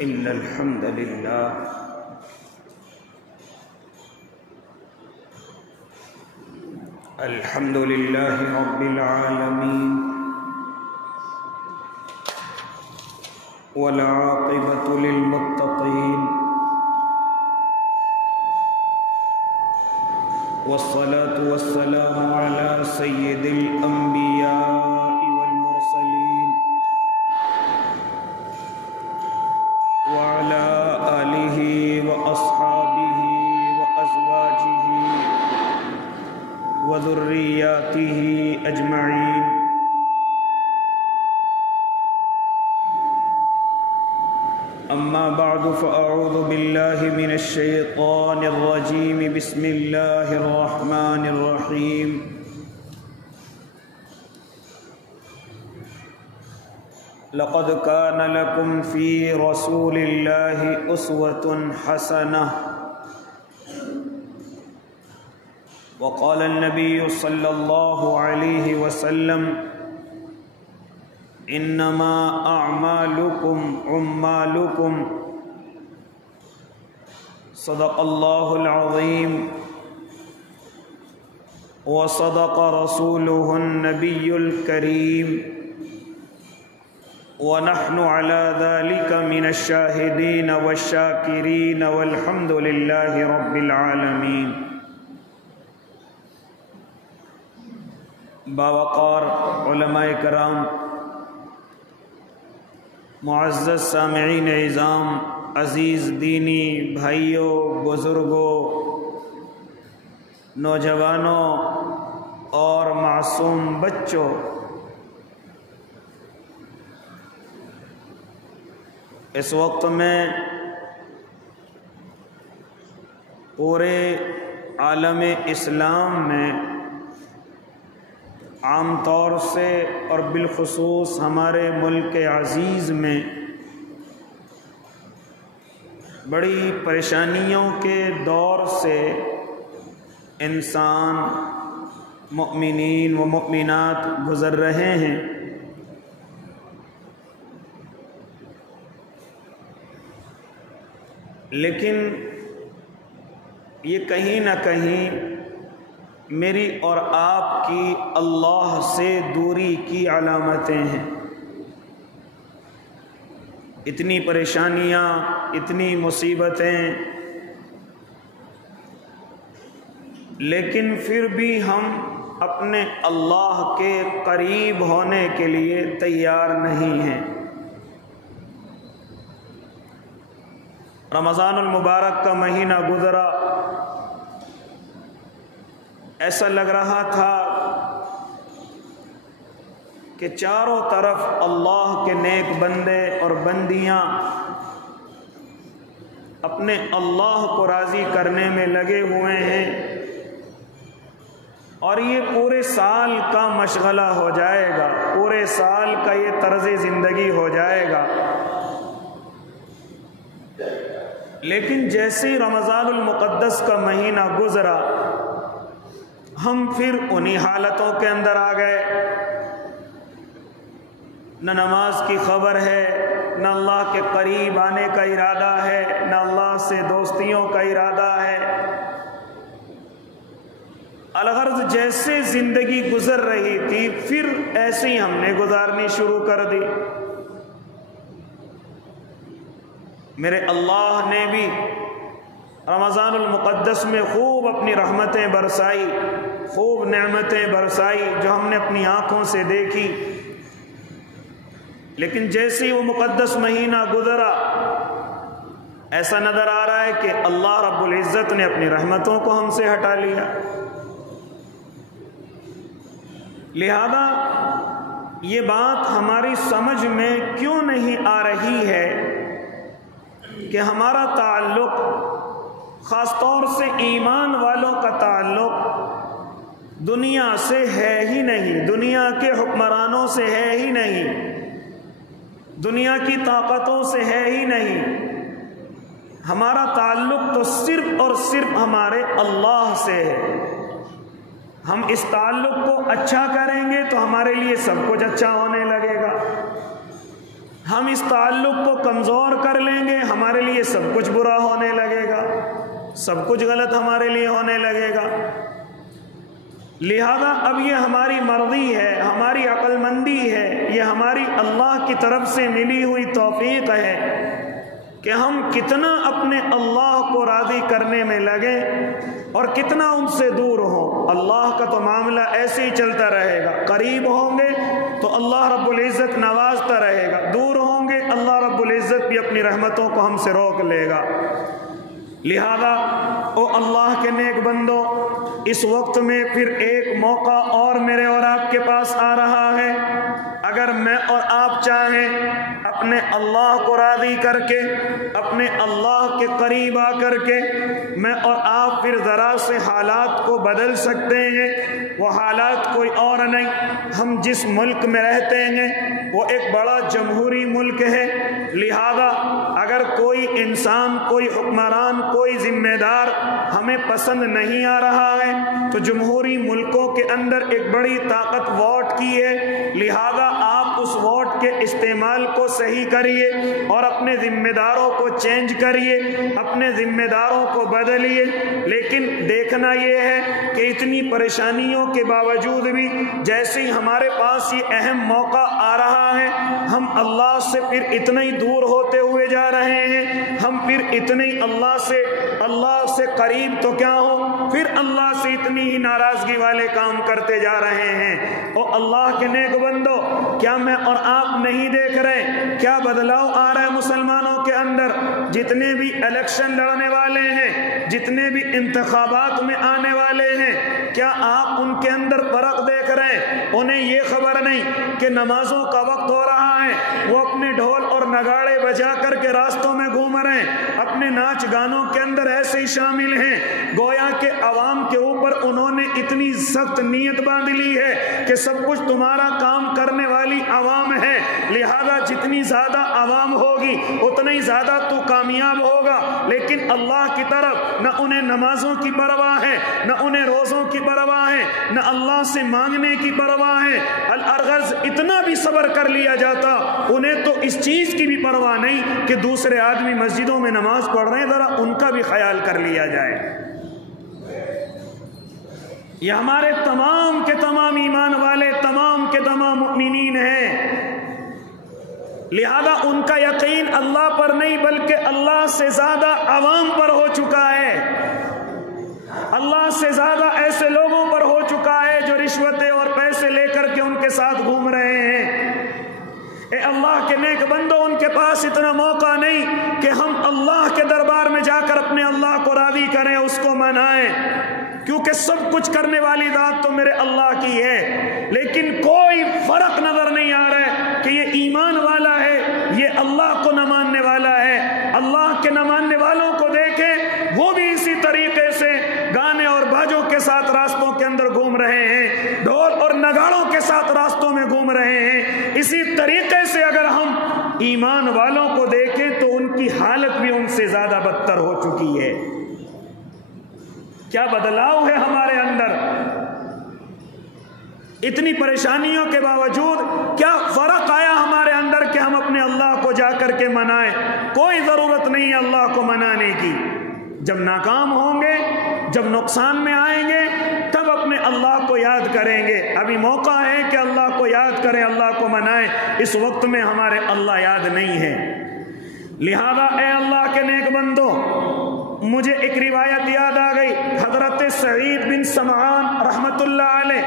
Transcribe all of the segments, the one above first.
إن الحمد لله رب العالمين والعاقبة للمتقين والصلاة والسلام على سيد الأنبياء والمرسلين وعلى آله وأصحابه وأزواجه وذرياته أجمعين. أما بعد فأعوذ بالله من الشيطان الرجيم. بسم الله الرحمن الرحيم. لقد كان لكم في رسول الله أسوة حسنة. وقال النبي صلى الله عليه وسلم انما اعمالكم عمالكم. صدق الله العظيم وصدق رسوله النبي الكريم ونحن على ذلك من الشاهدين والشاكرين والحمد لله رب العالمين. باوقار علماء کرام، معزز سامعین اعظام، عزیز دینی بھائیوں، بزرگوں، نوجوانوں اور معصوم بچوں، اس وقت میں پورے عالم اسلام میں عام طور سے اور بالخصوص ہمارے ملک عزیز میں بڑی پریشانیوں کے دور سے انسان، مؤمنین و مؤمنات گزر رہے ہیں. لیکن یہ کہیں نہ کہیں میری اور آپ کی اللہ سے دوری کی علامتیں ہیں. اتنی پریشانیاں، اتنی مصیبتیں، لیکن پھر بھی ہم اپنے اللہ کے قریب ہونے کے لیے تیار نہیں ہیں. رمضان المبارک کا مہینہ گزرا، ایسا لگ رہا تھا کہ چاروں طرف اللہ کے نیک بندے اور بندیاں اپنے اللہ کو راضی کرنے میں لگے ہوئے ہیں، اور یہ پورے سال کا مشغلہ ہو جائے گا، پورے سال کا یہ طرز زندگی ہو جائے گا. لیکن جیسے رمضان المقدس کا مہینہ گزرا، ہم پھر انہی حالتوں کے اندر آ گئے. نہ نماز کی خبر ہے، نہ اللہ کے قریب آنے کا ارادہ ہے، نہ اللہ سے دوستیوں کا ارادہ ہے. الغرض جیسے زندگی گزر رہی تھی پھر ایسے ہی ہم نے گزارنی شروع کر دی. میرے اللہ نے بھی رمضان المقدس میں خوب اپنی رحمتیں برسائی، خوب نعمتیں برسائی جو ہم نے اپنی آنکھوں سے دیکھی. لیکن جیسے وہ مقدس مہینہ گزرا، ایسا نظر آ رہا ہے کہ اللہ رب العزت نے اپنی رحمتوں کو ہم سے ہٹا لیا. لہذا یہ بات ہماری سمجھ میں کیوں نہیں آ رہی ہے کہ ہمارا تعلق، خاص طور سے ایمان والوں کا تعلق، دنیا سے ہے ہی نہیں، دنیا کے حکمرانوں سے ہے ہی نہیں، دنیا کی طاقتوں سے ہے ہی نہیں. ہمارا تعلق تو صرف اور صرف ہمارے اللہ سے ہے. ہم اس تعلق کو اچھا کریں گے تو ہمارے لیے سب کچھ اچھا ہونے لگے گا. ہم اس تعلق کو کمزور کر لیں گے، ہمارے لیے سب کچھ برا ہونے لگے گا، سب کچھ غلط ہمارے لیے ہونے لگے گا۔ لہذا اب یہ ہماری مرضی ہے، ہماری عقل مندی ہے، یہ ہماری اللہ کی طرف سے ملی ہوئی توفیق ہے کہ ہم کتنا اپنے اللہ کو راضی کرنے میں لگیں اور کتنا ان سے دور ہوں۔ اللہ کا تو معاملہ ایسے ہی چلتا رہے گا، قریب ہوں گے تو اللہ رب العزت نوازتا رہے گا، دور ہوں گے اللہ رب العزت بھی اپنی رحمتوں کو ہم سے روک لے گا۔ لہذا او اللہ کے نیک بندو، اس وقت میں پھر ایک موقع اور میرے اور آپ کے پاس آ رہا ہے۔ اگر میں اور آپ چاہیں اپنے اللہ کو راضی کر کے، اپنے اللہ کے قریب آ کر کے، میں اور آپ پھر ذرا سے حالات کو بدل سکتے ہیں۔ وہ حالات کوئی اور نہیں، ہم جس ملک میں رہتے ہیں وہ ایک بڑا جمہوری ملک ہے۔ لہذا اگر کوئی انسان، کوئی حکمران، کوئی ذمہ دار ہمیں پسند نہیں آ رہا ہے تو جمہوری ملکوں کے اندر ایک بڑی طاقت ووٹ کی ہے۔ لہذا آپ اس ووٹ کے استعمال کو صحیح کریے اور اپنے ذمہ داروں کو چینج کریے، اپنے ذمہ داروں کو بدلیے۔ لیکن دیکھنا یہ ہے کہ اتنی پریشانیوں کے باوجود بھی جیسے ہی ہمارے پاس یہ اہم موقع آ رہا ہے، ہم اللہ سے پھر اتنے ہی دور ہوتے ہوئے جا رہے ہیں، ہم پھر اتنے ہی اللہ سے قریب تو کیا ہو، پھر اللہ سے اتنی ہی ناراضگی والے کام کرتے جا رہے ہیں۔ اور اللہ کے نیک بندو، کیا میں اور آپ نہیں دیکھ رہے کیا بدلاؤ آ رہا ہے مسلمانوں کے اندر؟ جتنے بھی الیکشن لڑنے والے ہیں، جتنے بھی انتخابات میں آنے والے ہیں، کیا آپ ان کے اندر فرق دیکھ رہے ہیں؟ انہیں یہ خبر نہیں کہ نمازوں کا وقت ہو رہا ہے، وہ اپنے ڈھول اور نگاڑے بجا کر کے راستوں میں گھوم رہے ہیں، اپنے ناچ گانوں کے اندر ایسے ہی شامل ہیں، گویا کہ عوام کے اوپر انہوں نے اتنی سخت نیت باندھ لی ہے کہ سب کچھ تمہارا کام کرنے والی عوام ہے، لہذا جتنی زیادہ عوام ہوگی اتنا ہی زیادہ تو کامیاب ہوگا۔ لیکن اللہ کی طرف نہ انہیں نمازوں کی پرواہ ہے، نہ انہیں روزوں کی پرواہ ہے، نہ اللہ سے مانگنے کی پرواہ ہے۔ الغرض اتنا بھی صبر کر لیا جاتا، انہیں تو اس چیز کی بھی پرواہ نہیں کہ دوسرے آدمی مسجدوں میں نماز پڑھ رہے ہیں، ذرا ان کا بھی خیال کر لیا جائے۔ یہ ہمارے تمام کے تمام ایمان والے، تمام کے تمام مؤمنین ہیں، لہذا ان کا یقین اللہ پر نہیں بلکہ اللہ سے زیادہ عوام پر ہو چکا ہے، اللہ سے زیادہ ایسے لوگوں پر ہو چکا ہے جو رشوتیں اور پیسے لے کر کے ان کے ساتھ گھوم رہے ہیں۔ اے اللہ کے نیک بندو، ان کے پاس اتنا موقع نہیں کہ ہم اللہ کے دربار میں جا کر اپنے اللہ کو راضی کریں، اس کو منائیں، کیونکہ سب کچھ کرنے والی ذات تو میرے اللہ کی ہے، لیکن کوئی فرق نظر نہیں آ رہا ہے کہ یہ ایمان والا ہے، یہ اللہ کو نہ ماننے والا ہے۔ اللہ کے نہ ماننے والوں کو دیکھیں، وہ بھی اسی طریقے سے گانے اور باجوں کے ساتھ راستوں کے اندر گھوم رہے ہیں، ڈھول اور نگاڑوں کے ساتھ راستوں میں گھوم رہے ہیں۔ اسی طریقے سے اگر ہم ایمان والوں کو دیکھیں تو ان کی حالت بھی ان سے زیادہ بدتر ہو چکی ہے۔ کیا بدلاؤ ہے ہمارے اندر؟ اتنی پریشانیوں کے باوجود کیا فرق آیا ہمارے اندر کہ ہم اپنے اللہ کو جا کر کے منائیں؟ کوئی ضرورت نہیں ہے اللہ کو منانے کی۔ جب ناکام ہوں گے، جب نقصان میں آئیں گے، تب اپنے اللہ کو یاد کریں گے۔ ابھی موقع ہے کہ اللہ کو یاد کریں، اللہ کو منائیں، اس وقت میں ہمارے اللہ یاد نہیں ہے۔ لہذا اے اللہ کے نیک بندو، مجھے ایک روایت یاد آ گئی، حضرت سعید بن سمعان رحمت اللہ علیہ،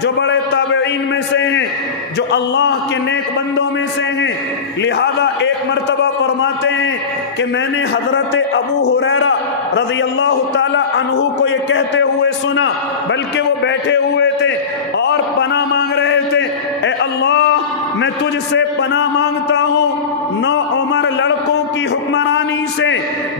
جو بڑے تابعین میں سے ہیں، جو اللہ کے نیک بندوں میں سے ہیں۔ لہذا ایک مرتبہ فرماتے ہیں کہ میں نے حضرت ابو ہریرہ رضی اللہ تعالی عنہ کو یہ کہتے ہوئے سنا، بلکہ وہ بیٹھے ہوئے تھے اور پناہ مانگ رہے تھے، اے اللہ میں تجھ سے پناہ مانگتا ہوں نوعمر لڑکوں کی حکمرانی سے،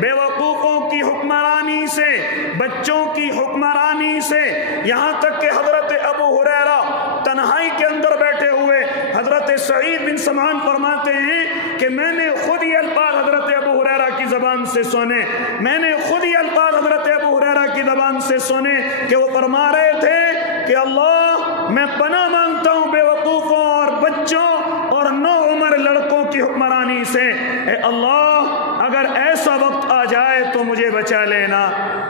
بے وقوفوں کی حکمرانی سے، بچوں کی حکمرانی سے۔ یہاں تک کہ حضرت ابو ہریرہ تنہائی کے اندر بیٹھے ہوئے حضرت سعید بن سمعان فرماتے ہیں کہ میں نے خود یہ الفاظ حضرت ابو ہریرہ کی زبان سے سنے، میں نے خود یہ الفاظ حضرت ابو ہریرہ کی زبان سے سنے کہ وہ فرما رہے تھے کہ اللہ میں پناہ مانگتا ہوں بے وقوفوں اور بچوں اور نوعمر لڑکوں کی حکمرانی سے، اے اللہ اگر ایسا وقت آ جائے تو مجھے بچا لینا۔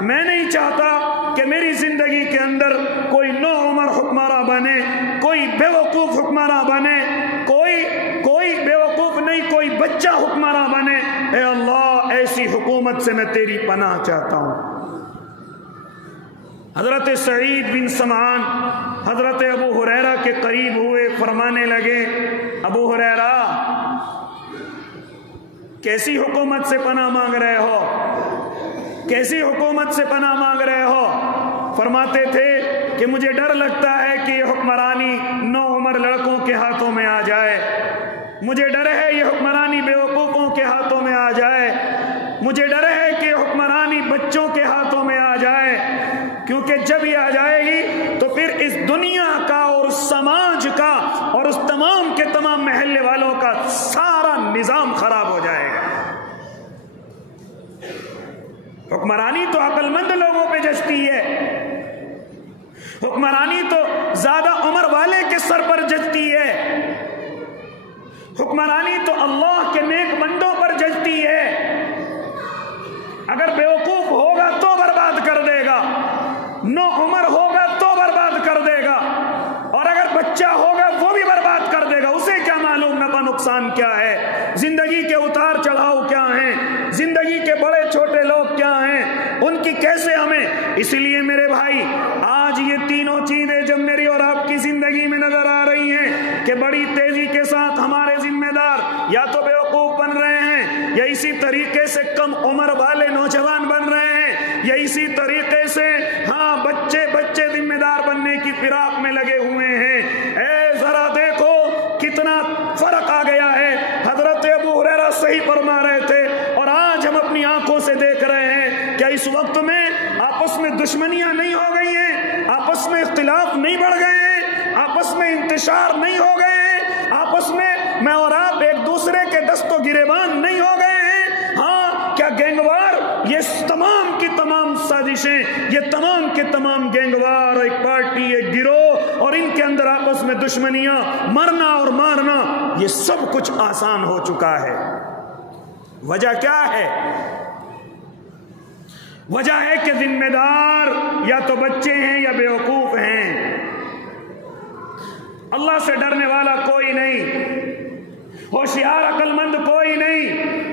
میں نہیں چاہتا کہ میری زندگی کے اندر کوئی نو عمر حکمراں بنے، کوئی بیوقوف حکمراں بنے، کوئی بیوقوف نہیں، کوئی بچہ حکمراں بنے۔ اے اللہ ایسی حکومت سے میں تیری پناہ چاہتا ہوں۔ حضرت سعید بن سمعان حضرت ابو ہریرہ کے قریب ہوئے، فرمانے لگے ابو ہریرہ کیسی حکومت سے پناہ مانگ رہے ہو، کیسی حکومت سے پناہ مانگ رہے ہو؟ فرماتے تھے کہ مجھے ڈر لگتا ہے کہ یہ حکمرانی نو عمر لڑکوں کے ہاتھوں میں آ جائے، مجھے ڈر ہے یہ حکمرانی بیوقوفوں کے ہاتھوں میں آ جائے، مجھے ڈر ہے کہ یہ حکمرانی بچوں کے ہاتھوں میں آ جائے، کیونکہ جب یہ آ جائے گی تو پھر اس دنیا کا اور اس سماج کا اور اس تمام کے تمام محلے والوں کا سارا نظام خراب ہو جائے گا۔ حکمرانی تو عقل مند لوگوں پہ جچتی ہے، حکمرانی تو زیادہ عمر والے کے سر پر جچتی ہے، حکمرانی تو اللہ کے نیک بندوں پر جچتی ہے۔ اگر بیوقوف ہوگا تو برباد کر دے گا، نو عمر ہوگا تو برباد کر دے گا، اور اگر بچہ ہوگا وہ بھی برباد کر دے گا۔ اسے کیا معلوم نفع نقصان کیا ہے، زندگی کے اتار چڑھاؤ کیا ہیں، زندگی کے بڑے چھوٹے لوگ کیا ہیں، ان کی کیسے ہمیں۔ اس لیے میرے بھائی آج یہ تینوں چیزیں جب میری اور آپ کی زندگی میں نظر آ رہی ہیں کہ بڑی تیزی کے ساتھ ہمارے ذمہ دار یا تو بیوقوف بن رہے ہیں، یا اسی طریقے سے کم عمر والے نوجوان بن رہے ہیں، یا اسی طریقے سے بچے ذمہ دار بننے کی فراق میں لگے ہوئے ہیں، اے ذرا دیکھو کتنا فرق آ گیا ہے۔ حضرت ابو ہریرہ صحیح فرما رہے تھے، اور آج ہم اپنی آنکھوں سے دیکھ رہے ہیں کہ اس وقت میں آپس میں دشمنیاں نہیں ہو گئی ہیں، آپس میں اختلاف نہیں بڑھ گئے ہیں، آپس میں انتشار نہیں ہو گئے ہیں، آپس میں اور آپ ایک دوسرے کے دست و گریبان نہیں ہو گئے ہیں۔ ہاں کیا گینگوار یہ تمام کی تمام سازشیں، یہ تمام کے تمام گینگوار ایک پارٹی، ایک گروہ، اور ان کے اندر آپس میں دشمنیاں، مرنا اور مارنا، یہ سب کچھ آسان ہو چکا ہے۔ وجہ کیا ہے؟ وجہ ہے کہ ذمہ دار یا تو بچے ہیں یا بیوقوف ہیں، اللہ سے ڈرنے والا کوئی نہیں، ہوشیار عقل مند کوئی نہیں۔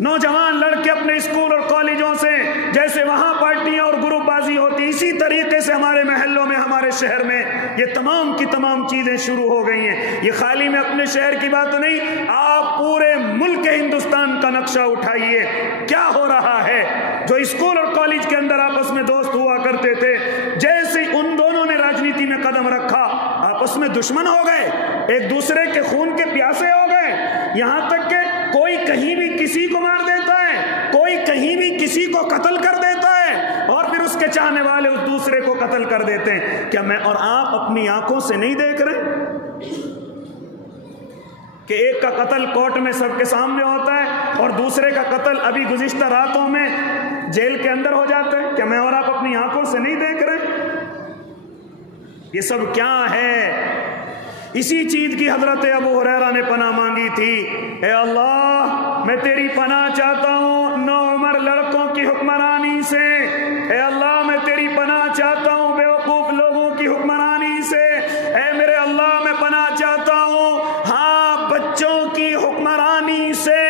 نوجوان لڑکے اپنے اسکول اور کالجوں سے جیسے وہاں پارٹیاں اور گروپ بازی ہوتی، اسی طریقے سے ہمارے محلوں میں، ہمارے شہر میں یہ تمام کی تمام چیزیں شروع ہو گئی ہیں۔ یہ خالی میں اپنے شہر کی بات نہیں، آپ پورے ملک ہندوستان کا نقشہ اٹھائیے، کیا ہو رہا ہے۔ جو اسکول اور کالج کے اندر آپس میں دوست ہوا کرتے تھے، جیسے ان دونوں نے راجنیتی میں قدم رکھا آپس میں دشمن ہو گئے، ایک دوسرے کے خون کے پیاسے ہو گئے، یہاں تک کہ کوئی کہیں بھی کسی کو مار دیتا ہے، کوئی کہیں بھی کسی کو قتل کر دیتا ہے، اور پھر اس کے چاہنے والے اس دوسرے کو قتل کر دیتے ہیں۔ کیا میں اور آپ اپنی آنکھوں سے نہیں دیکھ رہے کہ ایک کا قتل کورٹ میں سب کے سامنے ہوتا ہے اور دوسرے کا قتل ابھی گزشتہ راتوں میں جیل کے اندر ہو جاتا ہے؟ کیا میں اور آپ اپنی آنکھوں سے نہیں دیکھ رہے؟ یہ سب کیا ہے؟ اسی چیز کی حضرت ابو ہریرہ نے پناہ مانگی تھی، اے اللہ میں تیری پناہ چاہتا ہوں نو عمر لڑکوں کی حکمرانی سے، اے اللہ میں تیری پناہ چاہتا ہوں بیوقوف لوگوں کی حکمرانی سے، اے میرے اللہ میں پناہ چاہتا ہوں ہاں بچوں کی حکمرانی سے۔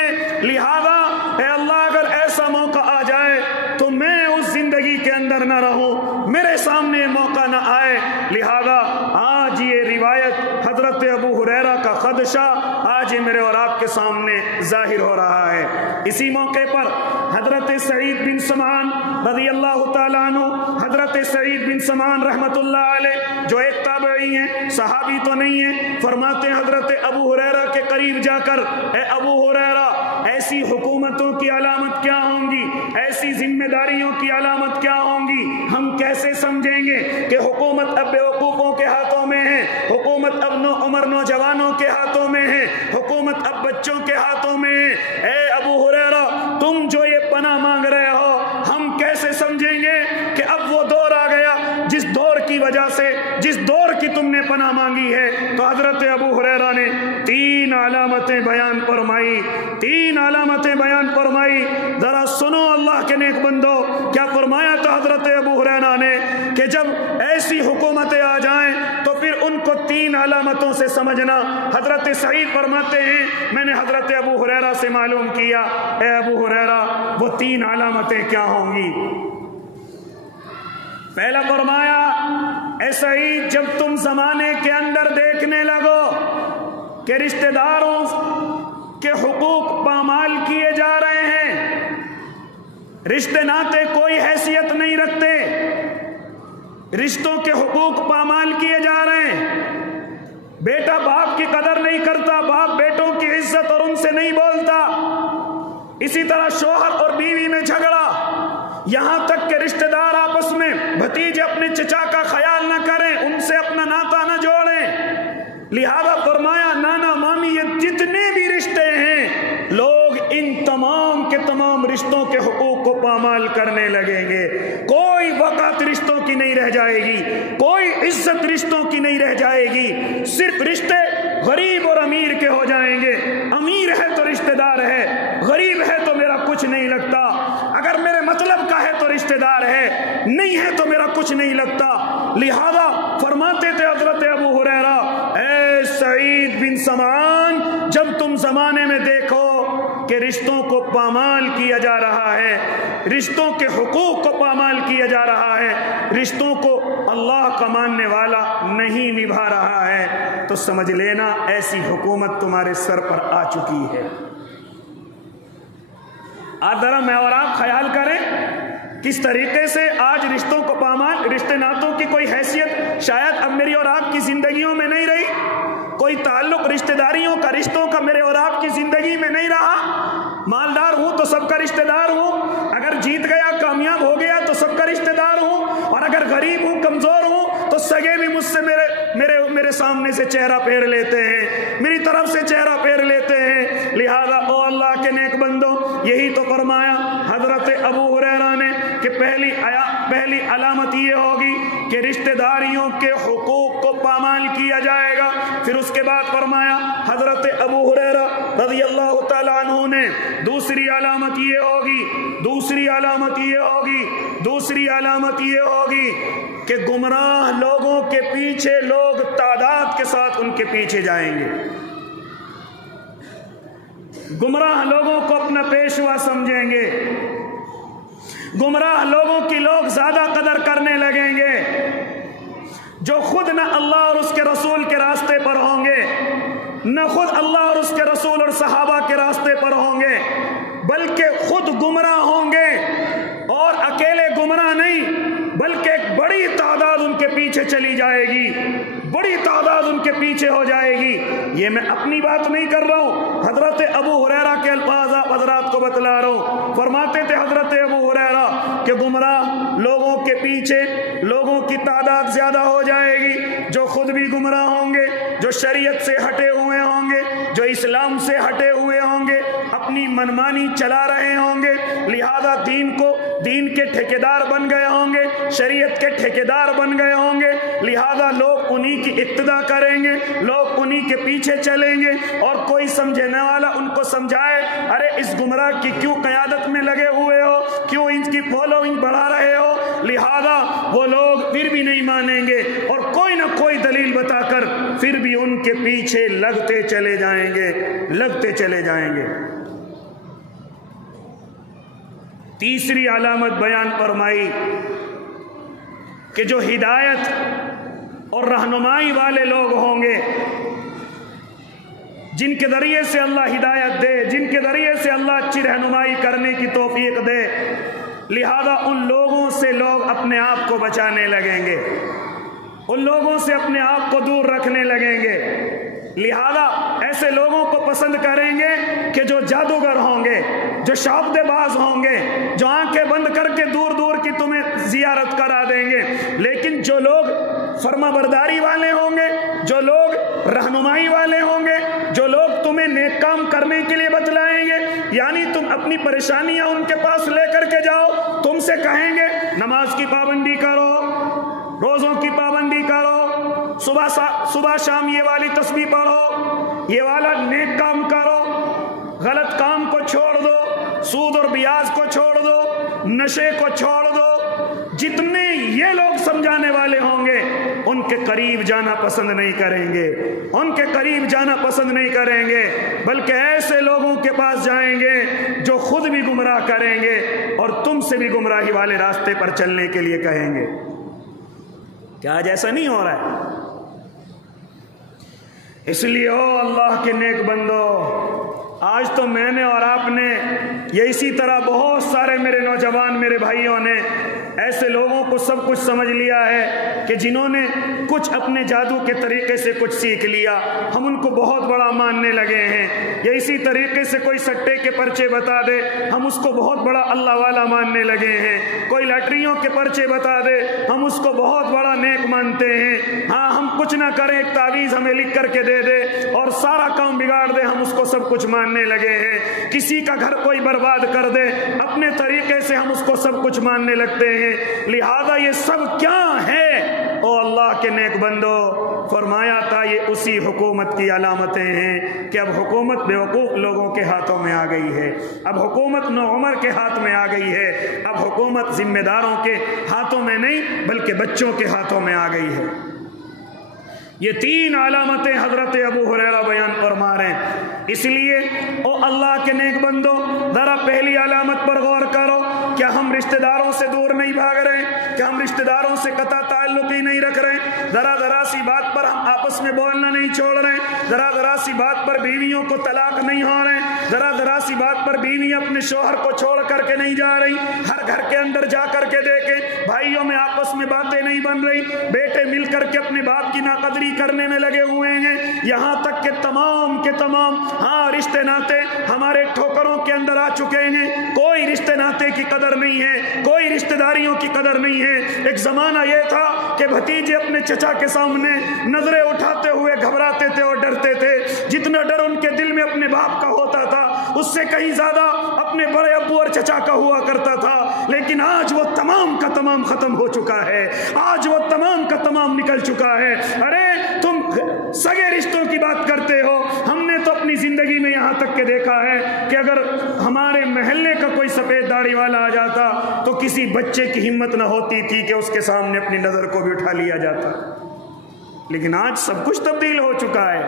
لہذا اے اللہ اگر ایسا موقع آ جائے تو میں اس زندگی کے اندر نہ رہوں، میرے سامنے موقع نہ آئے۔ لہذا آج یہ روایت حضرت ابو ہریرہ کا خدشہ آج میرے اور آپ کے سامنے ظاہر ہو رہا ہے۔ اسی موقع پر حضرت سعید بن سمعان رضی اللہ تعالیٰ عنہ، حضرت سعید بن سمعان رحمت اللہ علیہ جو ایک تابعی ہیں، صحابی تو نہیں ہیں، فرماتے ہیں حضرت ابو ہریرہ کے قریب جا کر، اے ابو ہریرہ ایسی حکومتوں کی علامت کیا ہوں گی، ایسی ذمہ داریوں کی علامت کیا ہوں گی، ہم کیسے سمجھیں گے کہ حکومت اب بیوقوفوں کے ہاتھوں میں ہے، حکومت اب عمر نوجوانوں کے ہاتھوں میں ہے، حکومت اب بچوں کے ہاتھوں میں ہے۔ اے ابو ہریرہ تم جو یہ پناہ مانگ رہے ہو، ہم کیسے سمجھیں گے کہ اب وہ دور آ گیا جس دور کی وجہ سے، جس دور کی تم نے پناہ مانگی ہے؟ تو حضرت ابو ہریرہ نے تین علامتیں بیان فرمائی، تین علامتیں بیان فرمائی۔ ذرا سنو اللہ کے نیک بندو، کیا فرمایا تھا حضرت ابو ہریرہ نے کہ جب ایسی حکومتیں آ جائیں تو پھر ان کو تین علامتوں سے سمجھنا۔ حضرت سعید فرماتے ہیں میں نے حضرت ابو ہریرہ سے معلوم کیا، اے ابو ہریرہ وہ تین علامتیں کیا ہوں گی؟ پہلا فرمایا اے سعید، جب تم زمانے کے اندر دیکھنے لگو کہ رشتہ داروں کے حقوق پامال کیے جا رہے ہیں، رشتے ناتے کوئی حیثیت نہیں رکھتے، رشتوں کے حقوق پامال کیے جا رہے ہیں، بیٹا باپ کی قدر نہیں کرتا، باپ بیٹوں کی عزت اور ان سے نہیں بولتا، اسی طرح شوہر اور بیوی میں جھگڑا، یہاں تک کہ رشتہ دار آپس میں بھتیجے اپنے چچا کا خیال نہ کریں، ان سے اپنا ناتا نہ جوڑیں۔ لہذا فرمایا نانا مامی یہ جتنے بھی رشتے ہیں، لوگ ان تمام کے تمام رشتوں کے حقوق کو پامال کرنے لگیں گے، کوئی وقت رشتوں کی نہیں رہ جائے گی، کوئی عزت رشتوں کی نہیں رہ جائے گی، صرف رشتے غریب اور امیر کے ہو جائیں گے، امیر ہے تو رشتہ دار ہے، غریب ہے تو میرا کچھ نہیں لگتا، اگر میرے مطلب کا ہے تو رشتہ دار ہے، نہیں ہے تو میرا کچھ نہیں لگتا۔ لہذا فرماتے تھے حضرت ابو ہریرہ اے سعید بن سمعان، جب تم زمانے میں دیکھو کہ رشتوں کو پامال کیا جا رہا ہے، رشتوں کے حقوق کو پامال کیا جا رہا ہے، رشتوں کو اللہ کا ماننے والا نہیں نبھا رہا ہے، تو سمجھ لینا ایسی حکومت تمہارے سر پر آ چکی ہے۔ آج ذرا میں اور آپ خیال کریں کس طریقے سے آج رشتوں کو پامال، رشتے ناتوں کی کوئی حیثیت شاید اب میری اور آپ کی زندگیوں میں نہیں رہی، کوئی تعلق رشتہ داریوں کا، رشتوں کا میرے اور آپ کی زندگی میں نہیں رہا۔ مالدار ہوں تو سب کا رشتہ دار ہوں، اگر جیت گیا کامیاب ہو گیا تو سب کا رشتہ دار ہوں، اور اگر غریب ہوں کمزور ہوں تو سگے بھی مجھ سے میرے سامنے سے چہرہ پھیر لیتے ہیں، میری طرف سے چہرہ پھیر لیتے ہیں۔ لہذا او اللہ کے نیک بندو، یہی تو فرمایا حضرت ابو ہریرہ نے کہ پہلی علامت یہ ہوگی کہ رشتہ داریوں کے حقوق کو پامال کیا جائے گا۔ پھر اس کے بعد فرمایا حضرت ابو ہریرہ رضی اللہ تعالیٰ عنہ نے دوسری علامت یہ ہوگی کہ گمراہ لوگوں کے پیچھے لوگ تعداد کے ساتھ ان کے پیچھے جائیں گے، گمراہ لوگوں کو اپنا پیشوا سمجھیں گے، گمراہ لوگوں کی لوگ زیادہ قدر کرنے لگیں گے، جو خود نہ اللہ اور اس کے رسول کے راستے پر ہوں گے، نہ خود اللہ اور اس کے رسول اور صحابہ کے راستے پر ہوں گے، بلکہ خود گمراہ ہوں گے، اور اکیلے گمراہ نہیں بلکہ ایک بڑی تعداد ان کے پیچھے چلی جائے گی، بڑی تعداد ان کے پیچھے ہو جائے گی۔ یہ میں اپنی بات نہیں کر رہا ہوں، حضرت ابو ہریرہ کے الفاظ آپ حضرات کو بتلا رہا ہوں۔ فرماتے تھے حضرت ابو ہریرہ کہ گمراہ لوگوں کے پیچھے لوگوں کی تعداد زیادہ ہو جائے گی، جو خود بھی گمراہ ہوں گے، جو شریعت سے ہٹے ہوئے ہوں گے، جو اسلام سے ہٹے ہوئے ہوں گے، اپنی منمانی چلا رہے ہوں گے، لہذا دین کے ٹھیکیدار بن گئے ہوں گے، شریعت کے ٹھیکیدار بن گئے ہوں گے، لہذا لوگ انہی کی اقتدا کریں گے، لوگ انہی کے پیچھے چلیں گے، اور کوئی سمجھنے والا ان کو سمجھائے ارے اس گمراہ کی کیوں قیادت میں لگے ہوئے ہو، کیوں ان کی فالوئنگ بڑھا رہے ہو، لہذا وہ لوگ پھر بھی نہیں مانیں گے، اور کوئی نہ کوئی دلیل بتا کر پھر بھی ان کے پیچھے لگتے چلے جائیں گے۔ تیسری علامت بیان فرمائی کہ جو ہدایت اور رہنمائی والے لوگ ہوں گے، جن کے ذریعے سے اللہ ہدایت دے، جن کے ذریعے سے اللہ اچھی رہنمائی کرنے کی توفیق دے، لہذا ان لوگوں سے لوگ اپنے آپ کو بچانے لگیں گے، ان لوگوں سے اپنے آپ کو دور رکھنے لگیں گے، لہذا ایسے لوگوں کو پسند کریں گے کہ جو جادوگر ہوں گے، جو شعبدے باز ہوں گے، جو آنکھیں بند کر کے دور دور کی تمہیں زیارت کرا دیں گے، لیکن جو لوگ فرما برداری والے ہوں گے، جو لوگ رہنمائی والے ہوں گے، جو لوگ تمہیں نیک کام کرنے کے لیے بتلائیں گے، یعنی تم اپنی پریشانیاں ان کے پاس لے کر کے جاؤ، تم سے کہیں گے نماز کی پابندی کرو، روزوں کی پابندی کرو، صبح شام یہ والی تسبیح پڑھو، یہ والا نیک کام کرو، غلط کام کو چھوڑ دو، سود اور بیاج کو چھوڑ دو، نشے کو چھوڑ دو۔ جتنے یہ لوگ سمجھانے والے ہوں گے ان کے قریب جانا پسند نہیں کریں گے، ان کے قریب جانا پسند نہیں کریں گے، بلکہ ایسے لوگوں کے پاس جائیں گے جو خود بھی گمراہ کریں گے اور تم سے بھی گمراہی والے راستے پر چلنے کے لیے کہیں گے۔ کیا آج ایسا نہیں ہو رہا ہے؟ اس لیے او اللہ کے نیک بندو، آج تو میں نے اور آپ نے، یہ اسی طرح بہت سارے میرے نوجوان میرے بھائیوں نے ایسے لوگوں کو سب کچھ سمجھ لیا ہے کہ جنہوں نے کچھ اپنے جادو کے طریقے سے کچھ سیکھ لیا، ہم ان کو بہت بڑا ماننے لگے ہیں۔ یا اسی طریقے سے کوئی سٹے کے پرچے بتا دے، ہم اس کو بہت بڑا اللہ والا ماننے لگے ہیں۔ کوئی لاٹریوں کے پرچے بتا دے، ہم اس کو بہت بڑا نیک مانتے ہیں۔ ہاں، ہم کچھ نہ کریں، ایک تعویذ ہمیں لکھ کر کے دے دے اور سارا کام بگاڑ دے، ہم اس کو سب کچھ ماننے لگے ہیں۔ کسی کا گھر کوئی برباد کر دے، اپنے طریقے سے ہم اس کو سب کچھ ماننے لگتے ہیں۔ لہذا یہ سب کیا ہے؟ او اللہ کے نیک بندو، فرمایا تھا یہ اسی حکومت کی علامتیں ہیں کہ اب حکومت بیوقوف لوگوں کے ہاتھوں میں آ گئی ہے، اب حکومت نوعمر کے ہاتھ میں آ گئی ہے، اب حکومت ذمہ داروں کے ہاتھوں میں نہیں بلکہ بچوں کے ہاتھوں میں آ گئی ہے۔ یہ 3 علامتیں حضرت ابو ہریرہ بیان فرما رہے ہیں۔ اس لیے او اللہ کے نیک بندو، ذرا پہلی علامت پر غور کرو، کیا ہم رشتہ داروں سے دور نہیں بھاگ رہے؟ کیا ہم رشتہ داروں سے قطع تعلق ہی نہیں رکھ رہے؟ ذرا سی بات پر ہم آپس میں بولنا نہیں چھوڑ رہے؟ ذرا سی بات پر بیویوں کو طلاق نہیں ہو رہے؟ ذرا سی بات پر بیوی اپنے شوہر کو چھوڑ کر کے نہیں جا رہی؟ ہر گھر کے اندر جا کر کے دیکھیں، بھائیوں میں آپس میں باتیں نہیں بن رہی، بیٹے مل کر کے اپنے باپ کی ناقدری کرنے میں لگے ہوئے ہیں، یہاں تک کہ تمام کے تمام رشتے ناتے ہمارے ٹھوکروں کے اندر آ چکے ہیں۔ کوئی رشتے ناتے کی قدر نہیں ہے، کوئی رشتہ داریوں کی قدر نہیں ہے۔ ایک زمانہ یہ تھا کہ بھتیجے اپنے چچا کے سامنے نظریں اٹھاتے ہوئے گھبراتے تھے اور ڈرتے تھے، جتنا ڈر ان کے دل میں اپنے باپ کا ہوتا تھا اس سے کہیں زیادہ اپنے بڑے ابو اور چچا کا ہوا کرتا تھا۔ لیکن آج وہ تمام کا تمام ختم ہو چکا ہے، آج وہ تمام کا تمام نکل چکا ہے۔ ارے تم سگے رشتوں کی بات کرتے ہو، ہم نے تو اپنی زندگی میں یہاں تک کہ دیکھا ہے کہ اگر ہمارے محلے کا کوئی سفید داڑھی والا آ جاتا تو کسی بچے کی ہمت نہ ہوتی تھی کہ اس کے سامنے اپنی نظر کو بھی اٹھا لیا جاتا۔ لیکن آج سب کچھ تبدیل ہو چکا ہے۔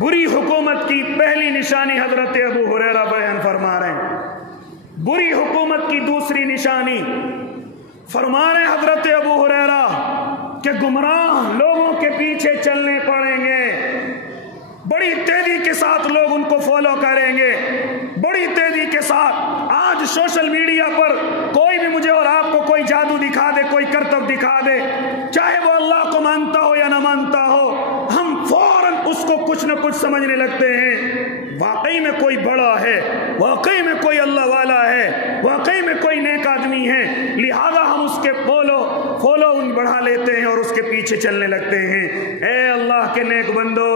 بری حکومت کی پہلی نشانی حضرت ابو ہریرہ بیان فرما رہے ہیں۔ بری حکومت کی دوسری نشانی فرما رہے ہیں حضرت ابو ہریرہ کہ گمراہ لوگوں کے پیچھے چلنے پڑیں گے، بڑی تیزی کے ساتھ لوگ ان کو فالو کریں گے، بڑی تیزی کے ساتھ۔ آج سوشل میڈیا پر کوئی بھی مجھے اور آپ کو کوئی جادو دکھا دے، کوئی کرتب دکھا دے، چاہے وہ اللہ کو مانتا ہو یا نہ مانتا ہو، ہم فوراً اس کو کچھ نہ کچھ سمجھنے لگتے ہیں۔ واقعی میں کوئی بڑا ہے، واقعی میں کوئی اللہ والا ہے، واقعی میں کوئی نیک آدمی ہے، لہذا ہم اس کے فالو بڑھا لیتے ہیں اور اس کے پیچھے چلنے لگتے ہیں۔ اے اللہ کے نیک بندو،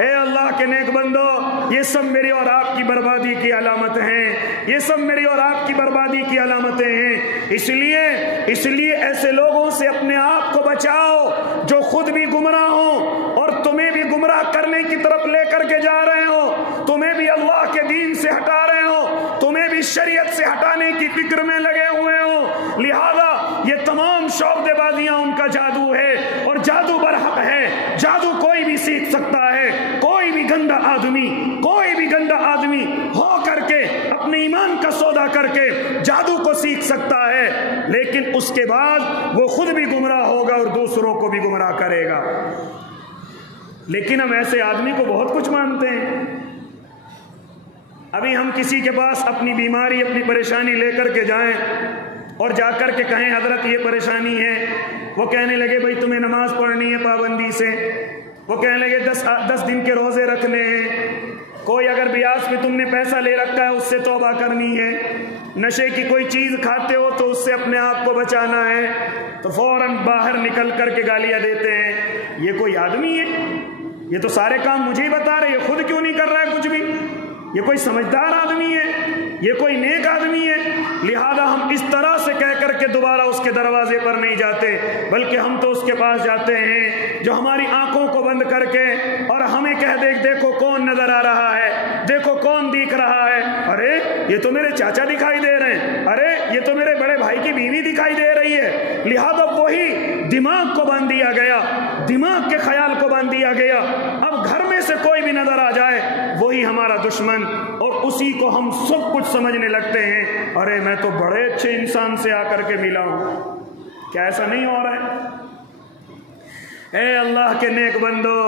اے اللہ کے نیک بندو، یہ سب میری اور آپ کی بربادی کی علامت ہیں، یہ سب میری اور آپ کی بربادی کی علامتیں ہیں۔ اس لیے ایسے لوگوں سے اپنے آپ کو بچاؤ جو خود بھی گمراہ ہوں اور تمہیں بھی گمراہ کرنے کی طرف لے کر کے جا رہے ہوں، تمہیں بھی اللہ کے دین سے ہٹا رہے ہوں، تمہیں بھی شریعت سے ہٹانے کی فکر میں لگے ہوئے ہوں۔ لہذا یہ تمام شعبدے بازیاں ان کا جادو ہے، اور جادو برحق ہے، جادو کوئی بھی سیکھ سکتا ہے۔ کوئی بھی گندا آدمی ہو کر کے اپنے ایمان کا سودا کر کے جادو کو سیکھ سکتا ہے، لیکن اس کے بعد وہ خود بھی گمراہ ہوگا اور دوسروں کو بھی گمراہ کرے گا۔ لیکن ہم ایسے آدمی کو بہت کچھ مانتے ہیں۔ ابھی ہم کسی کے پاس اپنی بیماری، اپنی پریشانی لے کر کے جائیں اور جا کر کے کہیں حضرت یہ پریشانی ہے، وہ کہنے لگے بھائی تمہیں نماز پڑھنی ہے پابندی سے، وہ کہنے لگے 10 دن کے روزے رکھنے ہیں، کوئی اگر بیاج پہ تم نے پیسہ لے رکھا ہے اس سے توبہ کرنی ہے، نشے کی کوئی چیز کھاتے ہو تو اس سے اپنے آپ کو بچانا ہے، تو فوراً باہر نکل کر کے گالیاں دیتے ہیں۔ یہ کوئی آدمی ہے؟ یہ تو سارے کام مجھے ہی بتا رہے، یہ خود کیوں نہیں کر رہا ہے کچھ بھی؟ یہ کوئی سمجھدار آدمی ہے؟ یہ کوئی نیک آدمی ہے، لہذا ہم اس طرح سے کہہ کر کے دوبارہ اس کے دروازے پر نہیں جاتے، بلکہ ہم تو اس کے پاس جاتے ہیں جو ہماری آنکھوں کو بند کر کے اور ہمیں کہہ دے دیکھو کون نظر آ رہا ہے، دیکھو کون دیکھ رہا ہے، ارے یہ تو میرے چاچا دکھائی دے رہے ہیں، ارے یہ تو میرے بڑے بھائی کی بیوی دکھائی دے رہی ہے۔ لہذا وہی دماغ کو باندھ دیا گیا، دماغ کے خیال کو باندھ دیا گیا۔ اب گھر میں سے کوئی بھی نظر آ جائے وہی ہمارا دشمن، اور اسی کو ہم سب کچھ سمجھنے لگتے ہیں، ارے میں تو بڑے اچھے انسان سے آ کر کے ملا ہوں۔ کیا ایسا نہیں ہو رہا ہے؟ اے اللہ کے نیک بندو،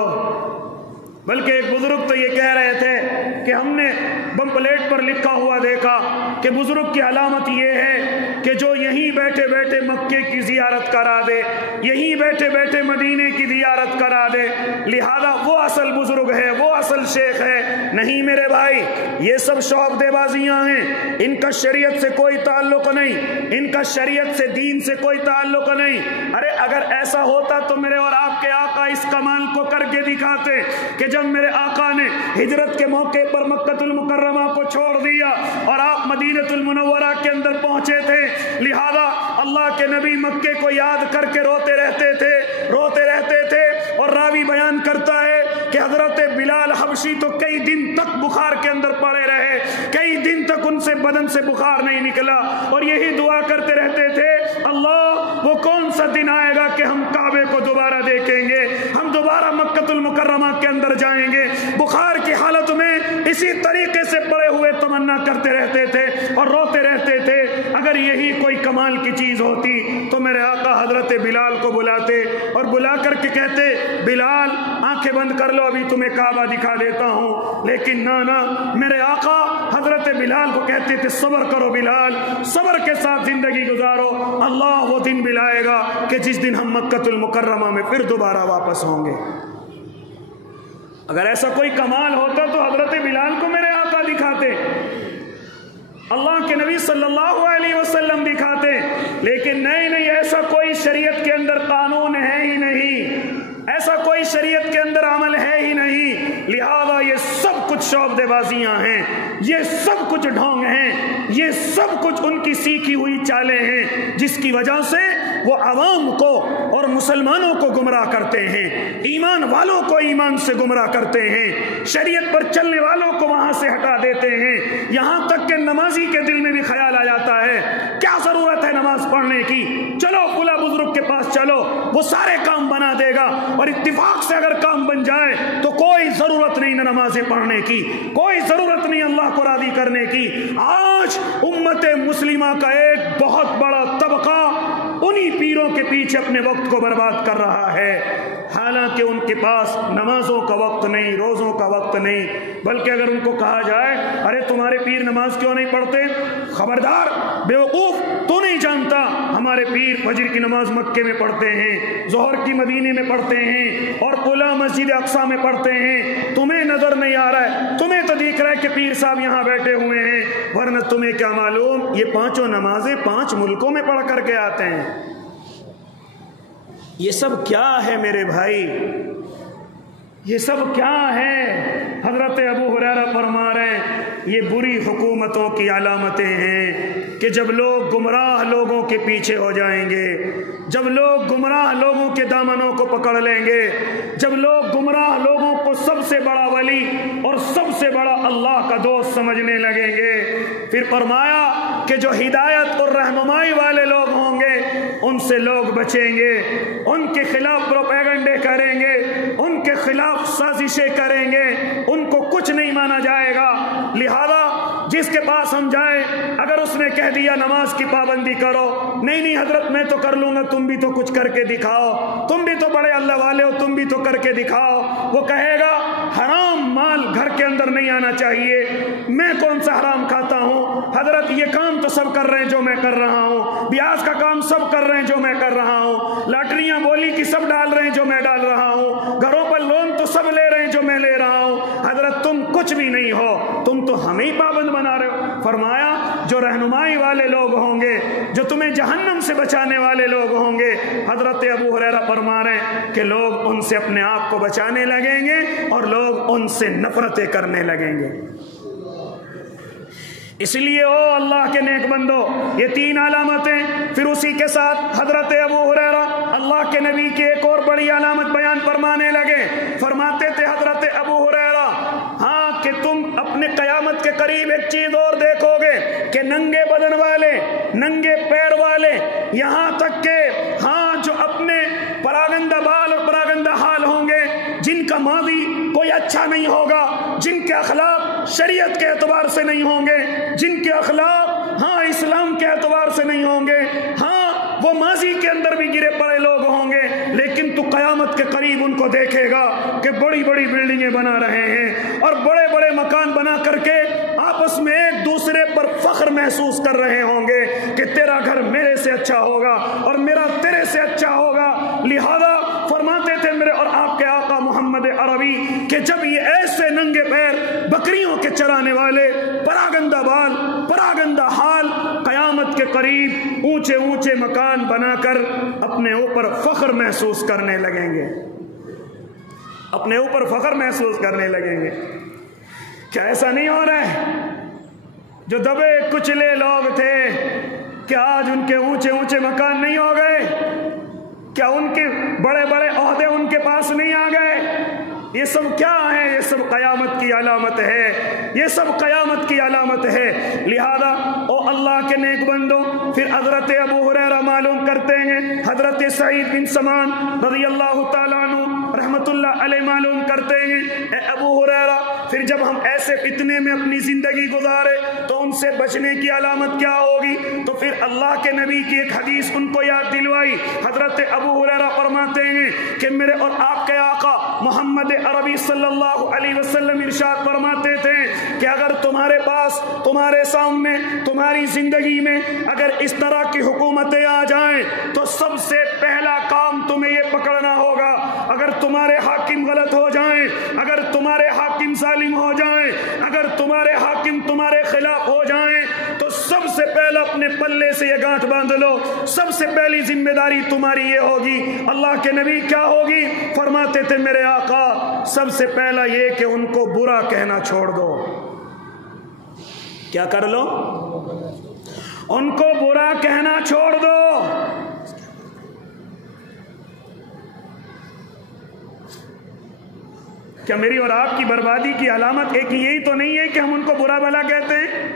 بلکہ ایک بزرگ تو یہ کہہ رہے تھے کہ ہم نے بم پلیٹ پر لکھا ہوا دیکھا کہ بزرگ کی علامت یہ ہے کہ جو یہیں بیٹھے بیٹھے مکے کی زیارت کرا دے، یہیں بیٹھے بیٹھے مدینے کی زیارت کرا دے، لہذا وہ اصل بزرگ ہے، وہ اصل شیخ ہے۔ نہیں میرے بھائی، یہ سب شوق دے بازیاں ہیں، ان کا شریعت سے کوئی تعلق نہیں، ان کا شریعت سے دین سے کوئی تعلق نہیں۔ ارے اگر ایسا ہوتا تو میرے اور آپ کے آقا اس کمال کو کر کے دکھاتے کہ جب میرے آقا نے ہجرت کے موقع پر مکہ المکرمہ کو چھوڑ دیا اور آپ مدینہ المنورہ کے اندر پہنچے تھے، لہذا اللہ کے نبی مکے کو یاد کر کے روتے رہتے تھے، اور راوی بیان کرتا ہے کہ حضرت بلال حبشی تو کئی دن تک بخار کے اندر پڑے رہے، کئی دن تک ان سے بدن سے بخار نہیں نکلا، اور یہی دعا کرتے رہتے تھے، اللہ وہ کون سا دن آئے گا کہ ہم کعبے کو دوبارہ دیکھیں گے، ہم دوبارہ مکہ المکرمہ کے اندر جائیں گے۔ بخار کی حالت میں اسی طریقے سے پڑے ہوئے تمنا کرتے رہتے تھے اور روتے رہتے تھے۔ اگر یہی کوئی کمال کی چیز ہوتی تو میرے آقا حضرت بلال کو بلاتے اور بلا کر کے کہتے، بلال آنکھیں بند کر لو، ابھی تمہیں کعبہ دکھا دیتا ہوں۔ لیکن نہ، میرے آقا حضرت بلال کو کہتے تھے، صبر کرو بلال، صبر کے ساتھ زندگی گزارو، اللہ وہ دن بلائے گا کہ جس دن ہم مکہ المکرمہ میں پھر دوبارہ واپس ہوں گے۔ اگر ایسا کوئی کمال ہوتا تو حضرت بلال کو میرے آقا دکھاتے، اللہ کے نبی صلی اللہ علیہ وسلم دکھاتے، لیکن نہیں، ایسا کوئی شریعت کے اندر قانون ہے ہی نہیں، ایسا کوئی شریعت کے اندر عمل ہے ہی نہیں، لہذا یہ سب کچھ شوق دے بازیاں ہیں، یہ سب کچھ ڈھونگ ہیں، یہ سب کچھ ان کی سیکھی ہوئی چالیں ہیں، جس کی وجہ سے وہ عوام کو اور مسلمانوں کو گمراہ کرتے ہیں، ایمان والوں کو ایمان سے گمراہ کرتے ہیں، شریعت پر چلنے والوں کو وہاں سے ہٹا دیتے ہیں، یہاں تک کہ نمازی کے دل میں بھی خیال آ جاتا ہے، کیا ضرورت ہے نماز پڑھنے کی، چلو فلاں بزرگ کے پاس چلو، وہ سارے کام بنا دے گا، اور اتفاق سے اگر کام بن جائے تو کوئی ضرورت نہیں نمازیں پڑھنے کی، کوئی ضرورت نہیں اللہ کو راضی کرنے کی۔ آج امت مسلمہ کا ایک بہت بڑا طبقہ انہی پیروں کے پیچھے اپنے وقت کو برباد کر رہا ہے، حالانکہ ان کے پاس نمازوں کا وقت نہیں، روزوں کا وقت نہیں، بلکہ اگر ان کو کہا جائے ارے تمہارے پیر نماز کیوں نہیں پڑھتے، خبردار بیوقوف، تو نہیں جانتا ہمارے پیر فجر کی نماز مکے میں پڑھتے ہیں، ظہر کی مدینے میں پڑھتے ہیں، اور قلعہ مسجد اقصی میں پڑھتے ہیں، تمہیں نظر نہیں آ رہا ہے، تمہیں تو دیکھ رہا ہے کہ پیر صاحب یہاں بیٹھے ہوئے ہیں، ورنہ تمہیں کیا معلوم یہ پانچوں نمازیں 5 ملکوں میں پڑھ کر کے آتے ہیں۔ یہ سب کیا ہے میرے بھائی، یہ سب کیا ہے؟ حضرت ابو ہریرہ فرما رہے ہیں یہ بری حکومتوں کی علامتیں ہیں کہ جب لوگ گمراہ لوگوں کے پیچھے ہو جائیں گے، جب لوگ گمراہ لوگوں کے دامنوں کو پکڑ لیں گے، جب لوگ گمراہ لوگوں کو سب سے بڑا ولی اور سب سے بڑا اللہ کا دوست سمجھنے لگیں گے، پھر فرمایا کہ جو ہدایت اور رہنمائی والے لوگ ہوں گے ان سے لوگ بچیں گے، ان کے خلاف پروپیگنڈے کریں گے، ان کے خلاف سازشیں کریں گے، ان کو کچھ نہیں مانا جائے گا۔ لہذا جس کے پاس ہم جائیں، اگر اس نے کہہ دیا نماز کی پابندی کرو، نہیں حضرت میں تو کر لوں گا، تم بھی تو کچھ کر کے دکھاؤ، تم بھی تو بڑے اللہ والے ہو، تم بھی تو کر کے دکھاؤ، وہ کہے گا حرام مال گھر کے اندر نہیں آنا چاہیے، میں کون سا حرام کھاتا ہوں، حضرت یہ کام تو سب کر رہے ہیں جو میں کر رہا ہوں، بیاج کا کام سب کر رہے ہیں جو میں کر رہا ہوں، لاٹریاں بولی کی سب ڈال رہے ہیں جو میں ڈال رہا ہوں، گھروں پر لون تو سب لے رہے ہیں جو میں لے رہا ہوں، حضرت تم کچھ بھی نہیں ہو، تم تو ہمیں ہی پابند بنا رہے ہو۔ فرمایا جو رہنمائی والے لوگ ہوں گے، جو تمہیں جہنم سے بچانے والے لوگ ہوں گے، حضرت ابو ہریرہ فرما رہے ہیں کہ لوگ ان سے اپنے آپ کو بچانے لگیں گے اور لوگ ان سے نفرتیں کرنے لگیں گے۔ اس لیے او اللہ کے نیک بندو، یہ 3 علامتیں، پھر اسی کے ساتھ حضرت ابو ہریرہ اللہ کے نبی کی ایک اور بڑی علامت بیان فرمانے لگے۔ فرماتے تھے حضرت ابو ہریرہ، ہاں کہ تم اپنے قیامت کے قریب ایک چیز اور دیکھو گے کہ ننگے بدن والے، ننگے پیر والے، یہاں تک کہ ہاں جو اپنے پراگندہ بال اور پراگندہ حال ہوں گے، جن کا ماضی کوئی اچھا نہیں ہوگا، جن کے اخلاق شریعت کے اعتبار سے نہیں ہوں گے، جن کے اخلاق ہاں اسلام کے اعتبار سے نہیں ہوں گے، ہاں وہ ماضی کے اندر بھی گرے پڑے لوگ ہوں گے، لیکن تو قیامت کے قریب ان کو دیکھے گا کہ بڑی بڑی بلڈنگیں بنا رہے ہیں اور بڑے بڑے مکان بنا کر کے آپس میں ایک دوسرے پر فخر محسوس کر رہے ہوں گے کہ تیرا گھر میرے سے اچھا ہوگا اور میرا تیرے سے اچھا ہوگا۔ لہذا فرماتے تھے میرے اور آپ کے آقا محمد عربی کہ جب یہ ایسے ننگے پیر بکریوں کے چرانے والے، پراگندہ بال، پراگندہ حال قیامت کے قریب اونچے اونچے مکان بنا کر اپنے اوپر فخر محسوس کرنے لگیں گے، اپنے اوپر فخر محسوس کرنے لگیں گے، کیا ایسا نہیں ہو رہا ہے؟ جو دبے کچلے لوگ تھے کیا آج ان کے اونچے اونچے مکان نہیں ہو گئے؟ کیا ان کے بڑے بڑے عہدے ان کے پاس نہیں آ گئے؟ یہ سب کیا ہے؟ یہ سب قیامت کی علامت ہے، یہ سب قیامت کی علامت ہے۔ لہذا او اللہ کے نیک بندو، پھر حضرت ابو ہریرہ معلوم کرتے ہیں، حضرت سعید بن سمان رضی اللہ تعالیٰ عنہ رحمت اللہ علیہ معلوم کرتے ہیں، اے ابو ہریرہ، پھر جب ہم ایسے فتنے میں اپنی زندگی گزارے تو ان سے بچنے کی علامت کیا ہوگی؟ تو پھر اللہ کے نبی کی ایک حدیث ان کو یاد دلوائی۔ حضرت ابو ہریرہ فرماتے ہیں کہ میرے اور آپ کے آقا محمد عربی صلی اللہ علیہ وسلم ارشاد فرماتے تھے کہ اگر تمہارے پاس، تمہارے سامنے، تمہاری زندگی میں اگر اس طرح کی حکومتیں آ جائیں تو سب سے پہلا کام تمہیں یہ پکڑنا ہوگا، اگر تمہارے حاکم غلط ہو جائیں، اگر تمہارے حاکم ظالم ہو جائیں، اگر تمہارے حاکم تمہارے خلاف ہو جائیں تو سب سے پہلا اپنے پلے سے یہ گانٹھ باندھ لو، سب سے پہلی ذمہ داری تمہاری یہ ہوگی۔ اللہ کے نبی کیا ہوگی؟ فرماتے تھے میرے آقا سب سے پہلا یہ کہ ان کو برا کہنا چھوڑ دو۔ کیا کر لو؟ ان کو برا کہنا چھوڑ دو۔ کیا میری اور آپ کی بربادی کی علامت ایک یہی تو نہیں ہے کہ ہم ان کو برا بھلا کہتے ہیں؟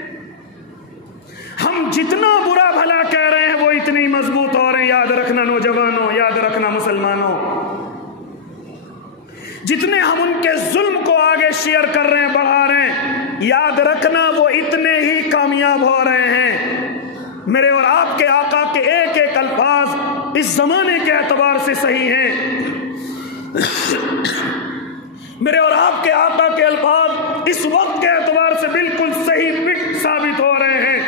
ہم جتنا برا بھلا کہہ رہے ہیں وہ اتنے ہی مضبوط ہو رہے ہیں۔ یاد رکھنا نوجوانوں، یاد رکھنا مسلمانوں، جتنے ہم ان کے ظلم کو آگے شیئر کر رہے ہیں، بڑھا رہے ہیں، یاد رکھنا وہ اتنے ہی کامیاب ہو رہے ہیں۔ میرے اور آپ کے آقا کے ایک ایک الفاظ اس زمانے کے اعتبار سے صحیح ہیں، میرے اور آپ کے آقا کے الفاظ اس وقت کے اعتبار سے بالکل صحیح فٹ ثابت ہو رہے ہیں۔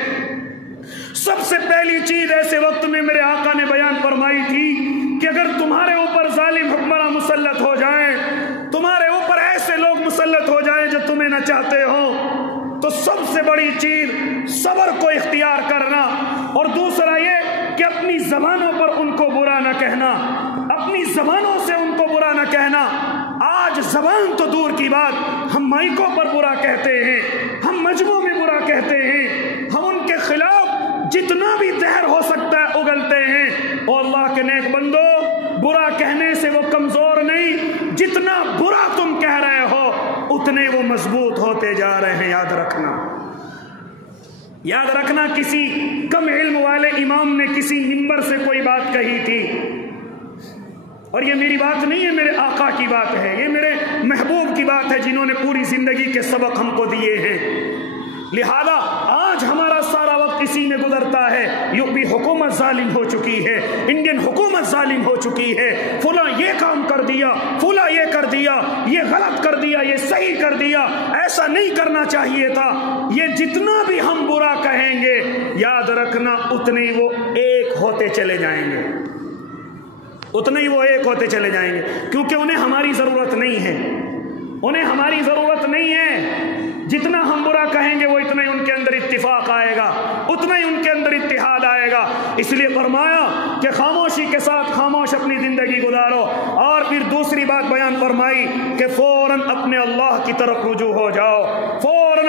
سب سے پہلی چیز ایسے وقت میں میرے آقا نے بیان فرمائی تھی کہ اگر تمہارے اوپر ظالم حکمراں مسلط ہو جائیں، تمہارے اوپر ایسے لوگ مسلط ہو جائیں جو تمہیں نہ چاہتے ہو، تو سب سے بڑی چیز صبر کو اختیار کرنا، اور دوسرا یہ کہ اپنی زبانوں پر ان کو برا نہ کہنا، اپنی زبانوں سے ان کو برا نہ کہنا۔ آج زبان تو دور کی بات، ہم مائکوں پر برا کہتے ہیں، ہم مجموعوں میں برا کہتے ہیں، ہم ان کے خلاف جتنا بھی زہر ہو سکتا ہے اگلتے ہیں۔ اور اللہ کے نیک بندو، برا کہنے سے وہ کمزور نہیں، جتنا برا تم کہہ رہے ہو اتنے وہ مضبوط ہوتے جا رہے ہیں۔ یاد رکھنا، یاد رکھنا، کسی کم علم والے امام نے کسی منبر سے کوئی بات کہی تھی، اور یہ میری بات نہیں ہے، میرے آقا کی بات ہے، یہ میرے محبوب کی بات ہے جنہوں نے پوری زندگی کے سبق ہم کو دیے ہیں۔ لہذا آج ہمارا سارا وقت اسی میں گزرتا ہے، یو پی حکومت ظالم ہو چکی ہے، انڈین حکومت ظالم ہو چکی ہے، فلاں یہ کام کر دیا، فلاں یہ کر دیا، یہ غلط کر دیا، یہ صحیح کر دیا، ایسا نہیں کرنا چاہیے تھا۔ یہ جتنا بھی ہم برا کہیں گے، یاد رکھنا اتنے ہی وہ ایک ہوتے چلے جائیں گے، اتنے ہی وہ ایک ہوتے چلے جائیں گے، کیونکہ انہیں ہماری ضرورت نہیں ہے، انہیں ہماری ضرورت نہیں ہے۔ جتنا ہم برا کہیں گے وہ اتنا ہی ان کے اندر اتفاق آئے گا، اتنا ہی ان کے اندر اتحاد آئے گا۔ اس لیے فرمایا کہ خاموشی کے ساتھ خاموش اپنی زندگی گزارو، اور پھر دوسری بات بیان فرمائی کہ فوراً اپنے اللہ کی طرف رجوع ہو جاؤ، فوراً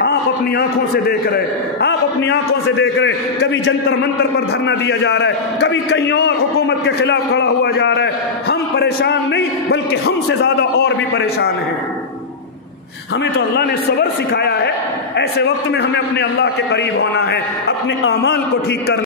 آپ اپنی آنکھوں سے دیکھ رہے، آپ اپنی آنکھوں سے دیکھ رہے، کبھی جنتر منتر پر دھرنا دیا جا رہا ہے، کبھی کہیں اور حکومت کے خلاف کھڑا ہوا جا رہا ہے۔ ہم پریشان نہیں، بلکہ ہم سے زیادہ اور بھی پریشان ہیں۔ ہمیں تو اللہ نے صبر سکھایا ہے، ایسے وقت میں ہمیں اپنے اللہ کے قریب ہونا ہے، اپنے اعمال کو ٹھیک کرنا